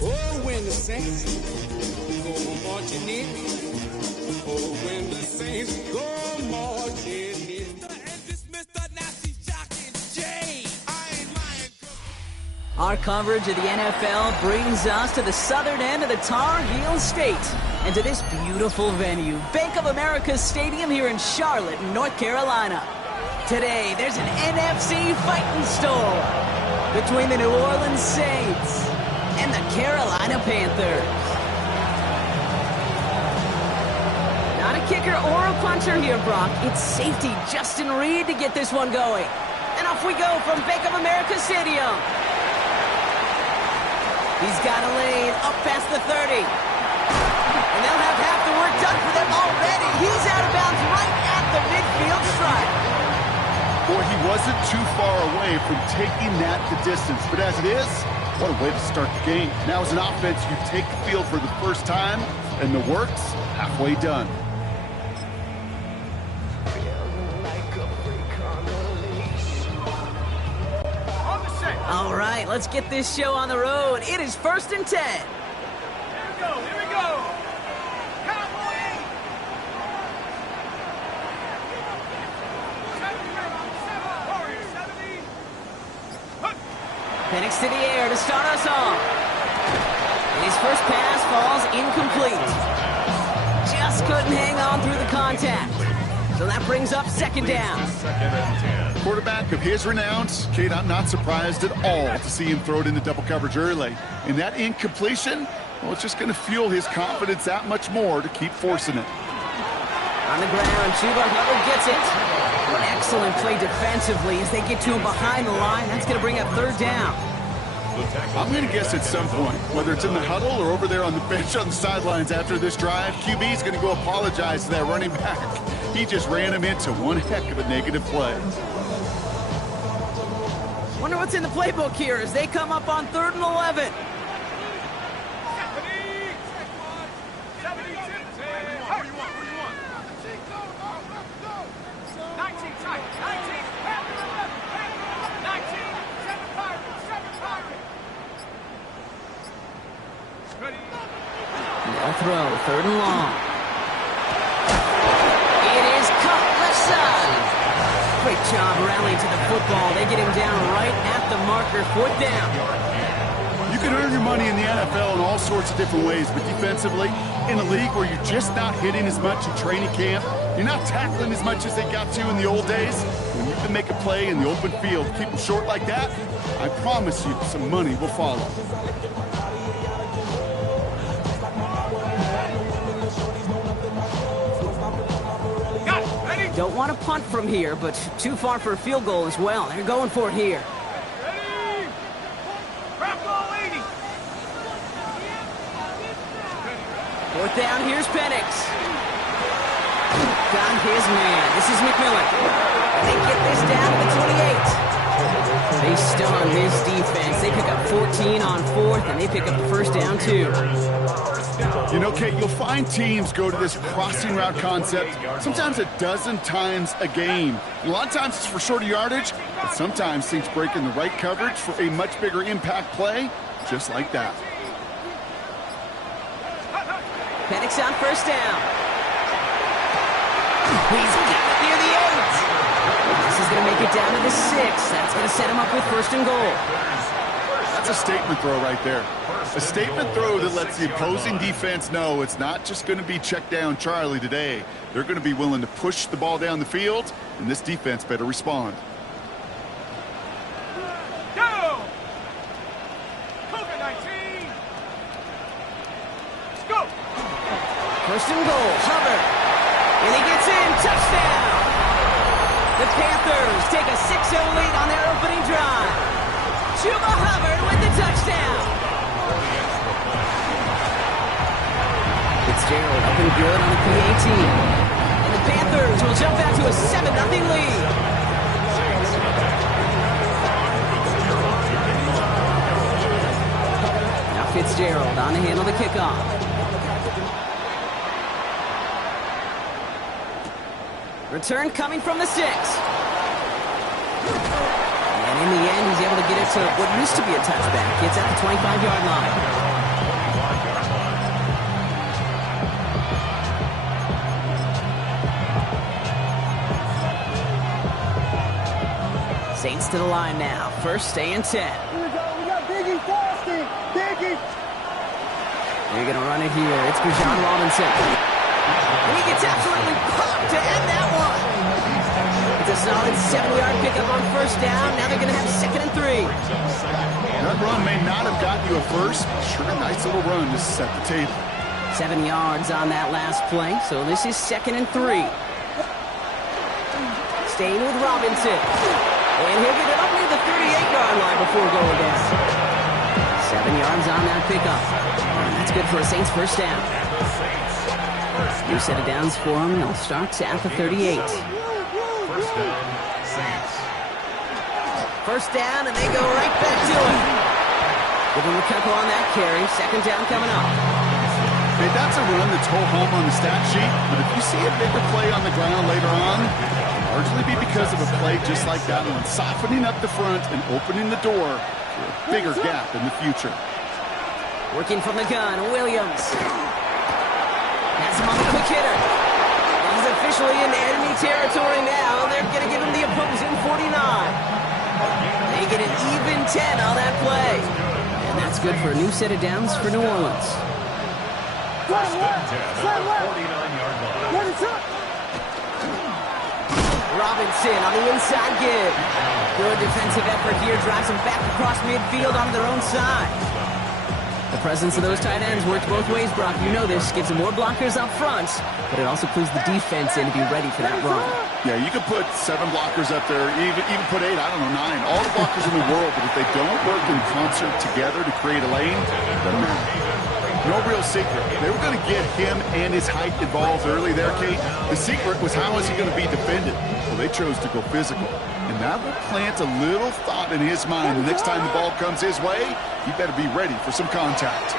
Oh, when the saints go marching in. Oh, when the saints go marching in. And this Mr. Nasty Jockey J. I ain't lying. Our coverage of the NFL brings us to the southern end of the Tar Heel State and to this beautiful venue, Bank of America Stadium here in Charlotte, North Carolina. Today, there's an NFC fighting storm between the New Orleans Saints and the Carolina Panthers. Not a kicker or a puncher here, Brock. It's safety Justin Reed to get this one going. And off we go from Bank of America Stadium. He's got a lane up past the 30. And they'll have half the work done for them already. He's out of bounds right at the midfield stripe. Boy, he wasn't too far away from taking that the distance. But as it is, what a way to start the game. Now as an offense, you take the field for the first time, and the work's halfway done. All right, let's get this show on the road. It is 1st and 10. Here we go. Cowboy. Penix to the air to start us off. And his first pass falls incomplete. Just couldn't hang on through the contact. So that brings up 2nd down. Quarterback of his renown, Kate, I'm not surprised at all to see him throw it into double coverage early. And that incompletion, well, it's just going to fuel his confidence that much more to keep forcing it. On the ground, Chuba Hubbard gets it. An excellent play defensively as they get to him behind the line. That's going to bring up 3rd down. I'm going to guess at some point, whether it's in the huddle or over there on the bench on the sidelines after this drive, QB is going to go apologize to that running back. He just ran him into one heck of a negative play. Wonder what's in the playbook here as they come up on 3rd and 11. They'll throw, 3rd and long. It is cut left side. Great job rallying to the football. They get him down right at the marker, 4th down. You can earn your money in the NFL in all sorts of different ways, but defensively, in a league where you're just not hitting as much in training camp, you're not tackling as much as they got to in the old days, when you can make a play in the open field, keep them short like that, I promise you some money will follow. Don't want to punt from here, but too far for a field goal as well. They're going for it here. Ready? Crap ball 80. 4th down, here's Penix. Got his man. This is McMillan. They get this down to the 28. They still on this defense. They pick up 14 on 4th, and they pick up the 1st down, too. You know, Kate, you'll find teams go to this crossing route concept sometimes a dozen times a game. And a lot of times it's for shorter yardage, but sometimes things break in the right coverage for a much bigger impact play, just like that. Penix on 1st down. He's got it near the 8. This is going to make it down to the 6. That's going to set him up with 1st and goal. That's a statement throw right there. A statement throw that lets the opposing defense know it's not just going to be check down Charlie today. They're going to be willing to push the ball down the field, and this defense better respond. Go! Cougar 19. Let's go! 1st and goal, Hubbard. And he gets in, touchdown! The Panthers take a 6-0 lead on their opening drive. Chuba Hubbard with the touchdown. Fitzgerald up and good on the PAT. And the Panthers will jump out to a 7-0 lead. Now Fitzgerald on to handle the kickoff. Return coming from the 6. And in the end, he's able to get it to what used to be a touchback. Gets at the 25-yard line. Saints to the line now. First and 10. Here we go. We got Biggie Frosty. Biggie. They're going to run it here. It's Bijan Robinson. And he gets absolutely popped to end that one. It's a solid 7-yard pickup on first down. Now they're going to have 2nd and 3. That run may not have gotten you a first. Sure, a nice little run to set the table. 7 yards on that last play. So this is 2nd and 3. Staying with Robinson. And he'll get it up near the 38-yard line before going down. 7 yards on that pickup. And that's good for a Saints first down. New set of downs for them. They'll start at the 38. First down, Saints. First down, and they go right back to it. Give him a couple on that carry. 2nd down coming up. Hey, that's a run that's ho-hum on the stat sheet, but if you see a bigger play on the ground later on, it'll largely be because of a play just like that one, softening up the front and opening the door for a bigger gap in the future. Working from the gun, Williams. Has him on the quick hitter. He's officially in enemy territory now. They're going to give him the opposing 49. They get an even 10 on that play. And that's good for a new set of downs for New Orleans. First and 10 at the 49-yard line. Robinson on the inside give. Good defensive effort here. Drives them back across midfield onto their own side. The presence of those tight ends works both ways, Brock. You know this. Gives them more blockers up front, but it also clues the defense in to be ready for that run. Yeah, you could put 7 blockers up there, even put 8, I don't know, 9. All the blockers in the world, but if they don't work in concert together to create a lane, it doesn't matter. No real secret. They were going to get him and his height involved early there, Kate. The secret was how is he going to be defended? Well, they chose to go physical. And that will plant a little thought in his mind. The next time the ball comes his way, he better be ready for some contact.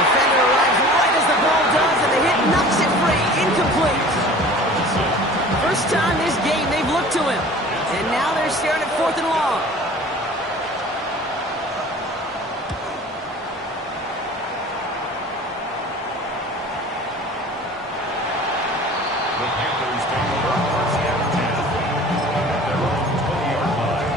Defender arrives right as the ball does, and the hit knocks it free. Incomplete. First time this game they've looked to him. And now they're staring at 4th and long. The Panthers take over first and 10 at their own 20-yard line.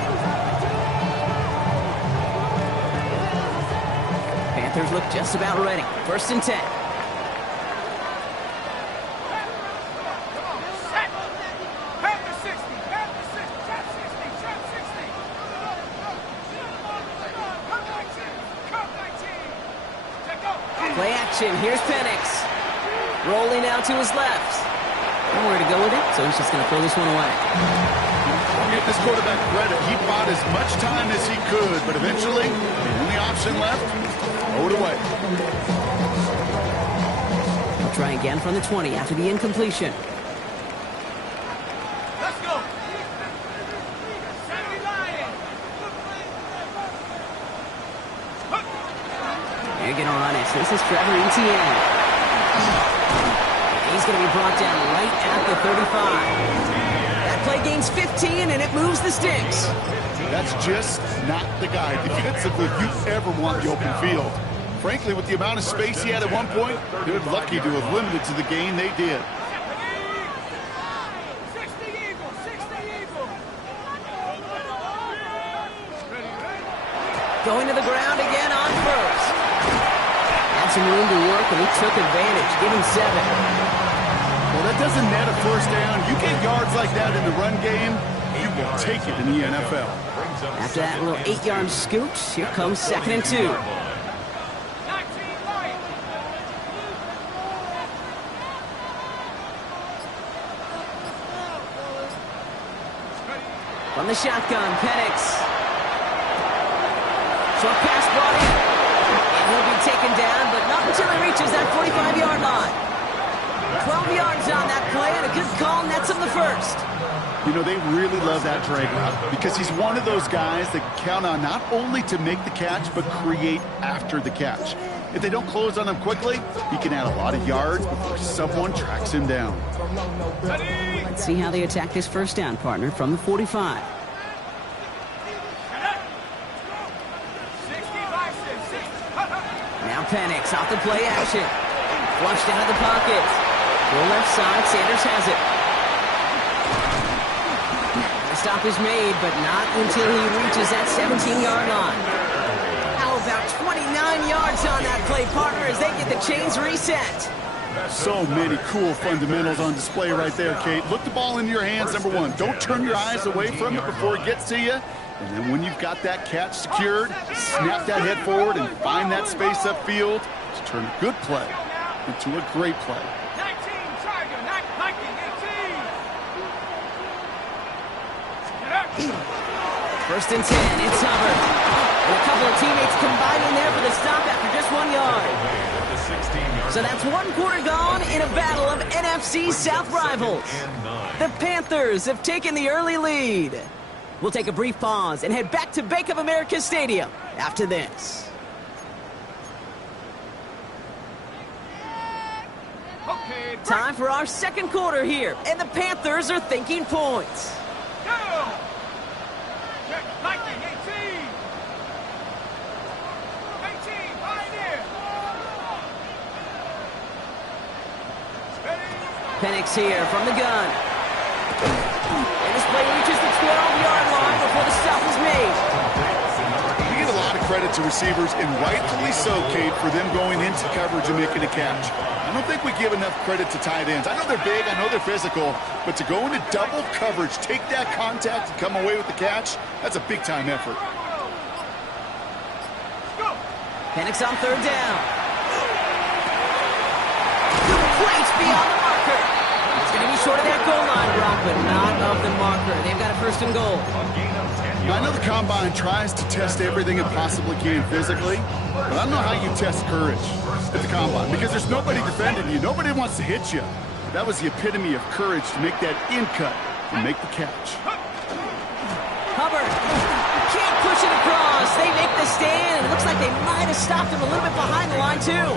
Panthers look just about ready. 1st and 10. Set. Panther 60. Panther 60. Trap 60. Trap 60. Cup 19. Check go. Play action. Here's Penix. Rolling out to his left. Nowhere to go with it, so he's just going to throw this one away. I'll give this quarterback credit. He bought as much time as he could, but eventually, the only option left, throw it away. He'll try again from the 20 after the incompletion. Let's go. 70 Lion. They're going to run it. So this is Trevor Etienne. He's going to be brought down right at the 35. That play gains 15, and it moves the sticks. That's just not the guy defensively you ever want the open field. Frankly, with the amount of space he had at one point, they're lucky to have limited to the gain they did. 60 Eagle. 60 Eagle. Going to the ground again on first. Had some room to work, and he took advantage. Give him 7. Well, that doesn't net a first down. You get yards like that in the run game, you will take it in the NFL. After that little 8-yard scoot, here comes 2nd and 2. 19 Lion. From the shotgun, Penix. Short pass brought in. And he'll be taken down, but not until he reaches that 45-yard line. 12 yards on that play, and a good call nets him the first. You know, they really love that drag route because he's one of those guys that count on not only to make the catch, but create after the catch. If they don't close on him quickly, he can add a lot of yards before someone tracks him down. Let's see how they attack this first down, partner, from the 45. 65, 6. Now Penix off the play action. Flushed out of the pocket. To the left side, Sanders has it. stop is made, but not until he reaches that 17-yard line. How about 29 yards on that play, partner, as they get the chains reset? So many cool fundamentals on display right there, Kate. Look the ball into your hands, number one. Don't turn your eyes away from it before it gets to you. And then when you've got that catch secured, snap that head forward and find that space upfield to turn a good play into a great play. 19, Tiger, 19, 18. First and 10, it's Hubbard. And a couple of teammates combining there for the stop after just 1 yard. So that's 1 quarter gone in a battle of NFC South rivals. The Panthers have taken the early lead. We'll take a brief pause and head back to Bank of America Stadium after this. Okay, Time for our second quarter here, and the Panthers are thinking points. go! 19, 18. 18, pioneer. Penix here from the gun. And this play reaches the 12-yard line before the stop is made. You give a lot of credit to receivers, and rightfully so, Kate, for them going into coverage and making a catch. I don't think we give enough credit to tight ends. I know they're big, I know they're physical, but to go into double coverage, take that contact, and come away with the catch, that's a big-time effort. Penix on third down. Complete beyond the marker. It's going to be short of that goal line, Brock, but not of the marker. They've got a first and goal. I know the Combine tries to test everything it possibly can physically, but I don't know how you test courage at the Combine, because there's nobody defending you. Nobody wants to hit you. That was the epitome of courage to make that in-cut and make the catch. Hubbard can't push it across. They make the stand, and it looks like they might have stopped him a little bit behind the line, too.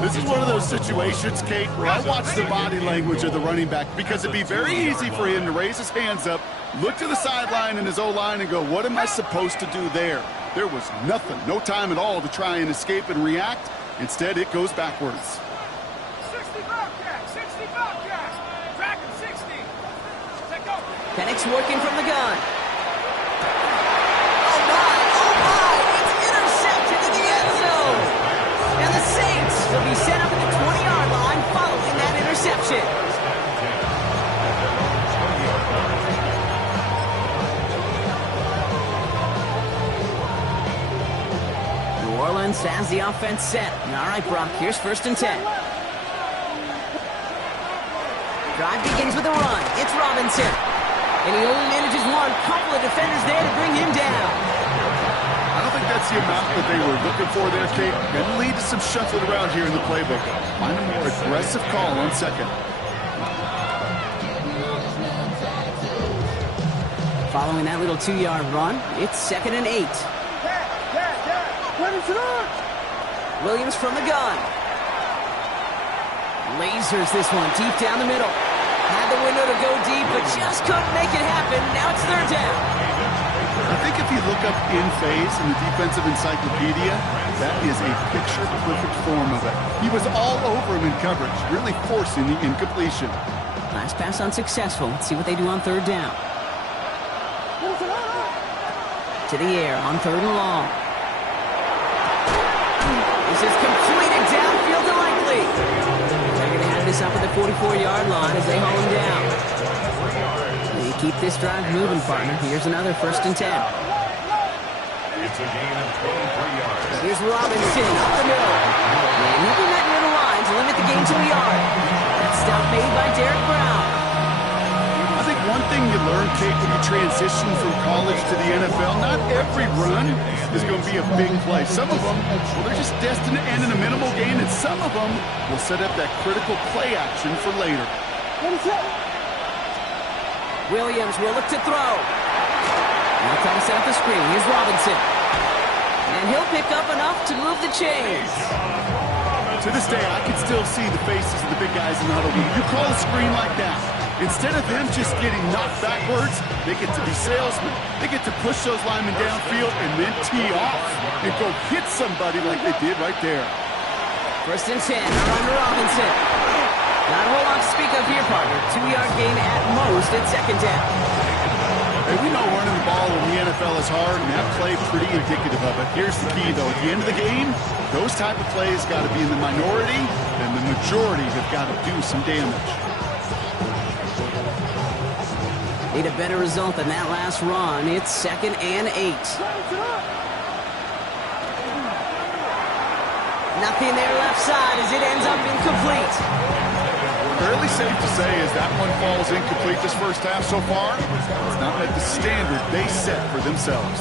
This is one of those situations, Kate, where I watch the body language of the running back, because it'd be very easy for him to raise his hands up, look to the sideline in his O-line and go, what am I supposed to do there? There was nothing, no time at all to try and escape and react. Instead, it goes backwards. 60 Bobcat, 60 Bobcat. Track him, 60. Take over. Penix working from the gun. Oh, my, it's intercepted in the end zone. And the Saints will be set up at the 20-yard line following that interception. New Orleans has the offense set. All right, Brock, here's first and 10. Drive begins with a run. It's Robinson. And he only manages one. Couple of defenders there to bring him down. I don't think that's the amount that they were looking for there, Kate. Going to lead to some shuffling around here in the playbook. Find a more aggressive call on second. Following that little 2-yard run, it's 2nd and 8. Williams from the gun. Lasers this one deep down the middle. Had the window to go deep, but just couldn't make it happen. Now it's third down. I think if you look up in phase in the defensive encyclopedia, that is a picture-perfect form of it. He was all over him in coverage, really forcing the incompletion. Last pass unsuccessful. Let's see what they do on third down. To the air on third and long. This is completed downfield to Likely. They're going to have this up at the 44-yard line as they haul him down. They keep this drive moving, partner. Here's another first and 10. It's a gain of 23 yards. Here's Robinson up the middle. And he'll be met near the line to limit the gain to a yard. That stop made by Derek Brown. I think one thing you learn, Kate, when you transition from college to the NFL, not every run is going to be a big play. Some of them, well, they're just destined to end in a minimal gain, and some of them will set up that critical play action for later. Williams will look to throw. Now trying to set up the screen. Here's Robinson. And he'll pick up enough to move the chains. To this day, I can still see the faces of the big guys in the huddle. You call a screen like that, instead of them just getting knocked backwards, they get to be salesmen. They get to push those linemen downfield and then tee off and go hit somebody like they did right there. First and 10, run to Robinson. Not a whole lot to speak of here, partner. 2-yard gain at most at second down. Hey, we know running the ball in the NFL is hard, and that play pretty indicative of it. Here's the key, though. At the end of the game, those type of plays got to be in the minority, and the majority have got to do some damage. Need a better result than that last run. It's 2nd and 8. Nothing there left side as it ends up incomplete. Fairly safe to say as that one falls incomplete this first half so far. It's not met the standard they set for themselves.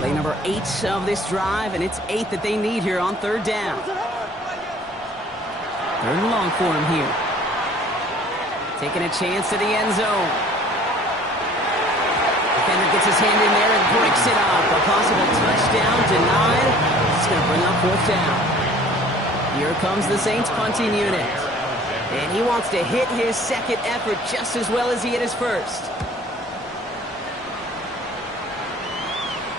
Play number 8 of this drive, and it's 8 that they need here on 3rd down. 3rd and long for him here. Taking a chance to the end zone. Defender gets his hand in there and breaks it up. A possible touchdown denied. It's going to bring up 4th down. Here comes the Saints punting unit. And he wants to hit his second effort just as well as he hit his first.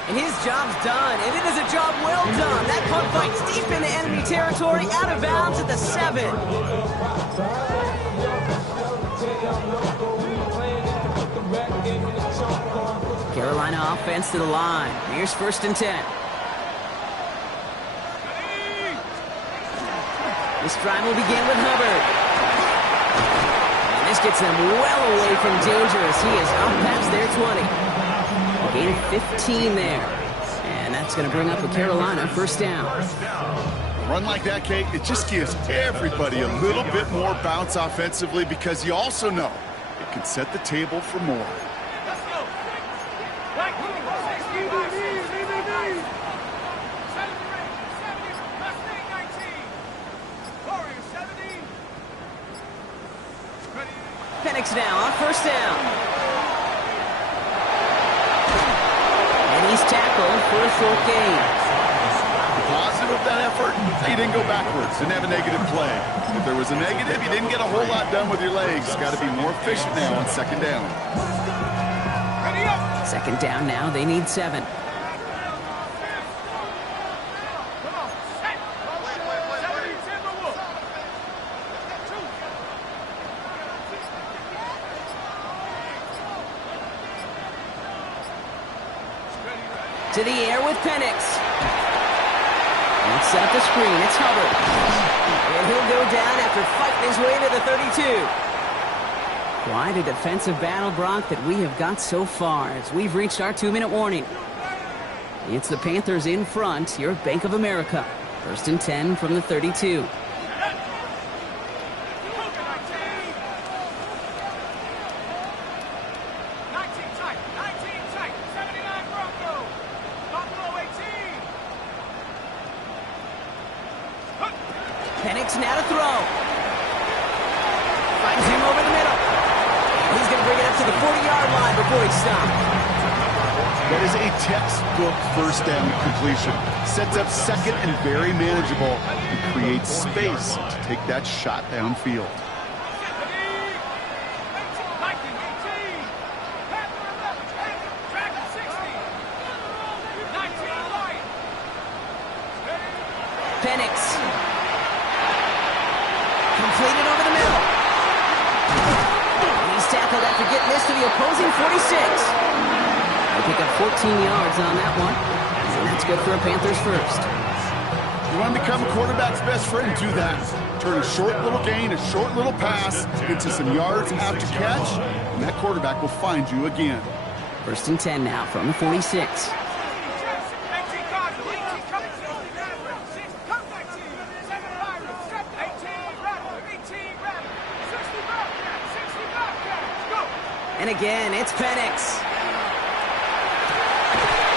And his job's done, and it is a job well done. That punt fights deep into enemy territory, out of bounds at the 7. Carolina offense to the line. Here's 1st and 10. This drive will begin with Hubbard. And this gets them well away from danger as he is up past their 20. Gain of 15 there. And that's going to bring up a Carolina 1st down. A run like that, Kate, it just gives everybody a little bit more bounce offensively because you also know it can set the table for more. Penix now on 1st down. And he's tackled for a short gain. Positive of that effort, he didn't go backwards, didn't have a negative play. If there was a negative, you didn't get a whole lot done with your legs. Got to be more efficient now on 2nd down. 2nd down now, they need 7. To the air with Penix. Let's set up the screen. It's Hubbard. And he'll go down after fighting his way to the 32. Quite a defensive battle, Brock, that we have got so far as we've reached our 2-minute warning. It's the Panthers in front here at Bank of America. 1st and 10 from the 32. Penix now to throw. Finds him over the middle. He's going to bring it up to the 40-yard line before he stops. That is a textbook 1st down completion. Sets up 2nd and very manageable and creates space to take that shot downfield. Penix. Completed over the middle. He's tackled after getting this to the opposing 46. They pick up 14 yards on that one. And that's good for a Panthers 1st. You want to become a quarterback's best friend, do that. Turn a short little gain, a short little pass into some yards after catch, and that quarterback will find you again. 1st and 10 now from the 46. And again, it's Penix.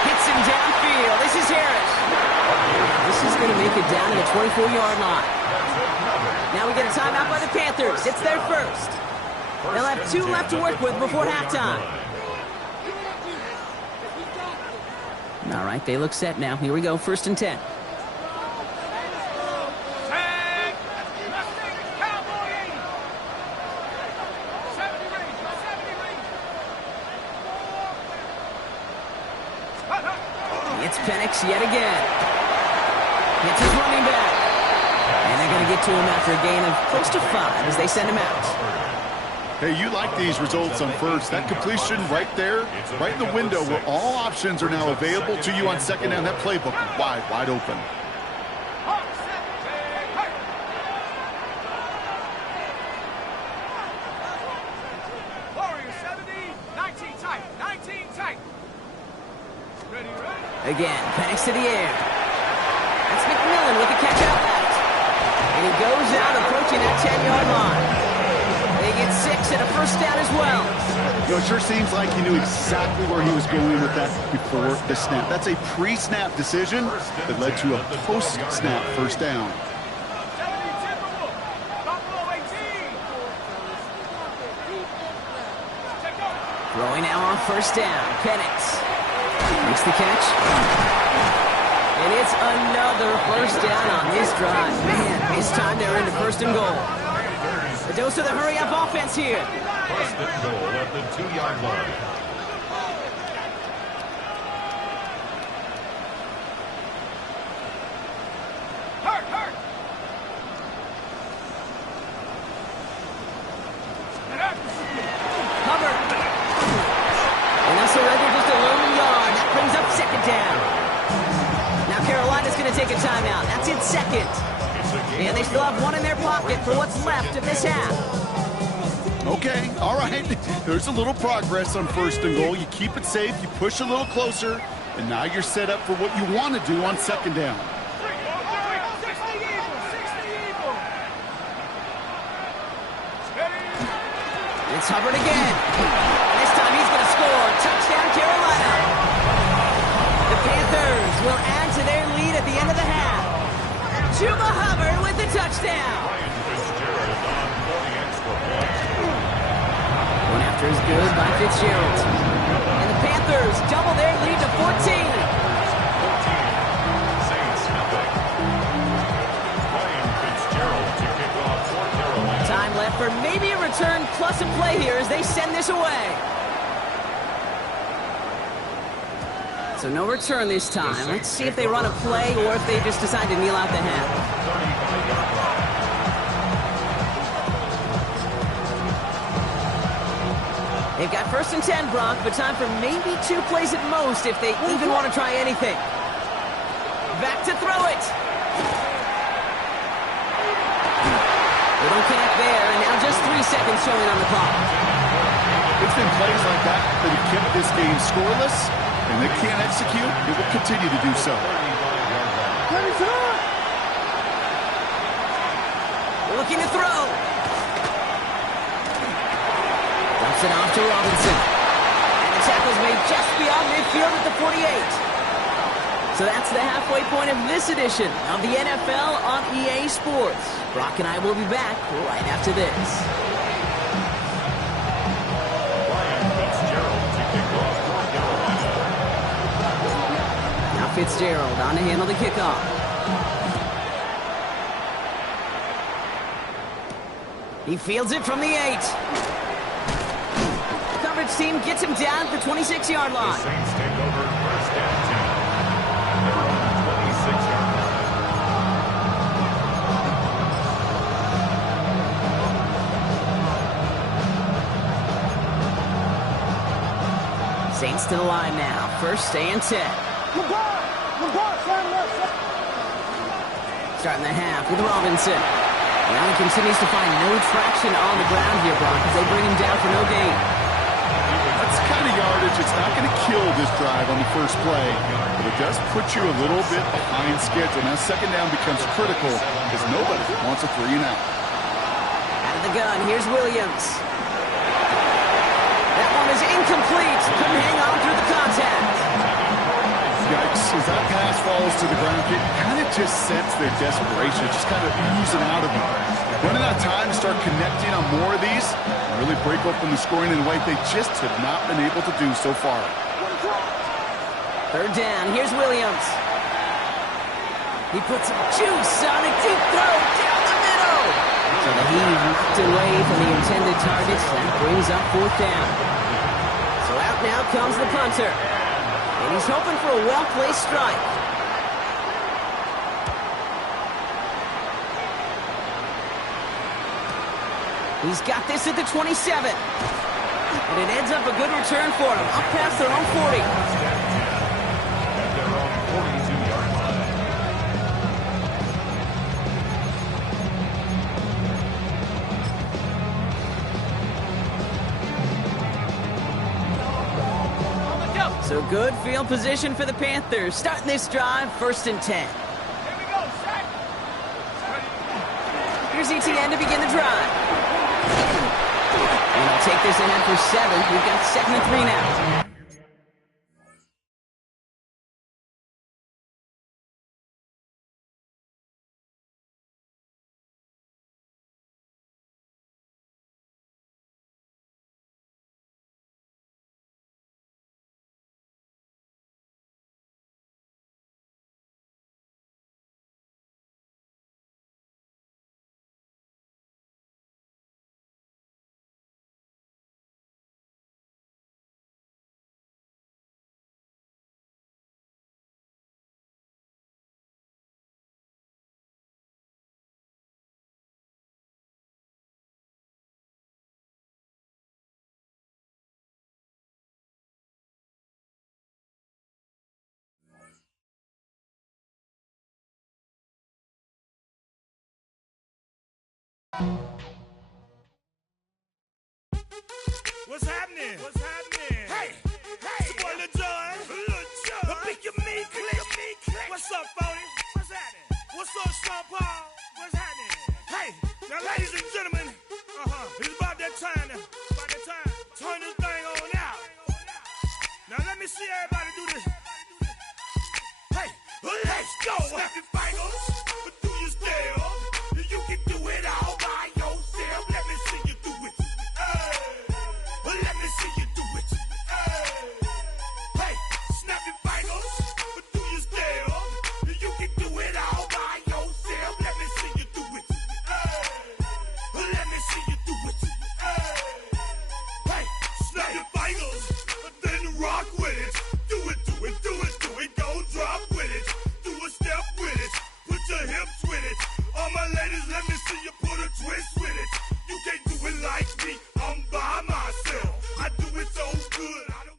Hits him downfield. This is Harris. This is going to make it down to the 24-yard line. Now we get a timeout by the Panthers. It's their 1st. They'll have 2 left to work with before halftime. All right, they look set now. Here we go, 1st and 10. It's Penix yet again. Hits his running back. And not going to get to him after a gain of close to 5 as they send him out. Hey, you like these results on first. That completion right there, right in the window where all options are now available to you on second down. That playbook wide open. Again, Penix to the air. That's McMillan with the catch out left. And he goes out approaching that 10-yard line. They get 6 and a first down as well. You know, it sure seems like he knew exactly where he was going with that before the snap. That's a pre-snap decision that led to a post-snap first down. Throwing now on first down. Penix makes the catch. And it's another first down on this drive. Man, this time they're into first and goal. A dose of the hurry-up offense here. First and goal at the 2-yard line. Take a timeout. That's in second. And they still have one in their pocket for what's left of this half. Okay, all right. There's a little progress on first and goal. You keep it safe, you push a little closer, and now you're set up for what you want to do on second down. It's Hubbard again. This time he's going to score. Touchdown, Carolina. The Panthers will add to their lead at the end of the half. Chuba Hubbard with the touchdown. One after is good by Fitzgerald. And the Panthers double their lead to 14. Time left for maybe a return plus a play here as they send this away. So no return this time. Let's see if they run a play or if they just decide to kneel out the half. They've got first and 10, Brock, but time for maybe 2 plays at most if they even want to try anything. Back to throw it. They don't connect there, and now just 3 seconds showing on the clock. It's been plays like that that have kept this game scoreless. And they can't execute, it will continue to do so. Looking to throw. Dumps it off to Robinson. And the tackle's made just beyond midfield at the 48. So that's the halfway point of this edition of the NFL on EA Sports. Brock and I will be back right after this. Fitzgerald on to handle the kickoff. He fields it from the 8. Coverage team gets him down at the 26-yard line. The Saints take over first and 10. They're on the 26-yard line. Saints to the line now. First and 10. Starting the half with Robinson. Now he continues to find no traction on the ground here, Brock, as they bring him down for no gain. That's kind of yardage. It's not going to kill this drive on the first play, but it does put you a little bit behind schedule. Now second down becomes critical because nobody wants a 3 and out. Out of the gun, here's Williams. That one is incomplete. Couldn't hang on through the contact. Yikes, as that pass falls to the ground, you kind of just sense their desperation, just kind of oozing out of them. Running out of time to start connecting on more of these, and really break open the scoring in a way they just have not been able to do so far. Third down, here's Williams. He puts some juice on a deep throw down the middle. So the heave knocked away from the intended targets. That brings up fourth down. So out now comes the punter. And he's hoping for a well-placed strike. He's got this at the 27. And it ends up a good return for him, up past their own 40. First down 10 at their own 42-yard line. So good field position for the Panthers. Starting this drive, 1st and 10. Here we go, set. Here's ETN to begin the drive. And he'll take this ahead for 7. We've got 2nd and 3 now. What's happening? What's happening? Hey, it's your boy Lil Jon. Pick your meat click. What's up, 40? What's happening? What's up, Sean Paul? What's happening? Hey, now ladies and gentlemen, it's about that time now. Turn this thing on out. Now let me see everybody do this. Hey, let's go. Snap your fingers, but do you still? You can do it all by yourself. Let me see you do it. Let me see you do it. Hey, snap your fingers, but do you still? You can do it all by yourself. Let me see you do it. Let me see you do it. Hey, snap your fingers, but then rock with it. Do it, do it, do it, do it. Go drop with it. Do a step with it. Put your hips with it. All my ladies, let me see you put a twist with it. You can't do it like me. I'm by myself. I do it so good. I don't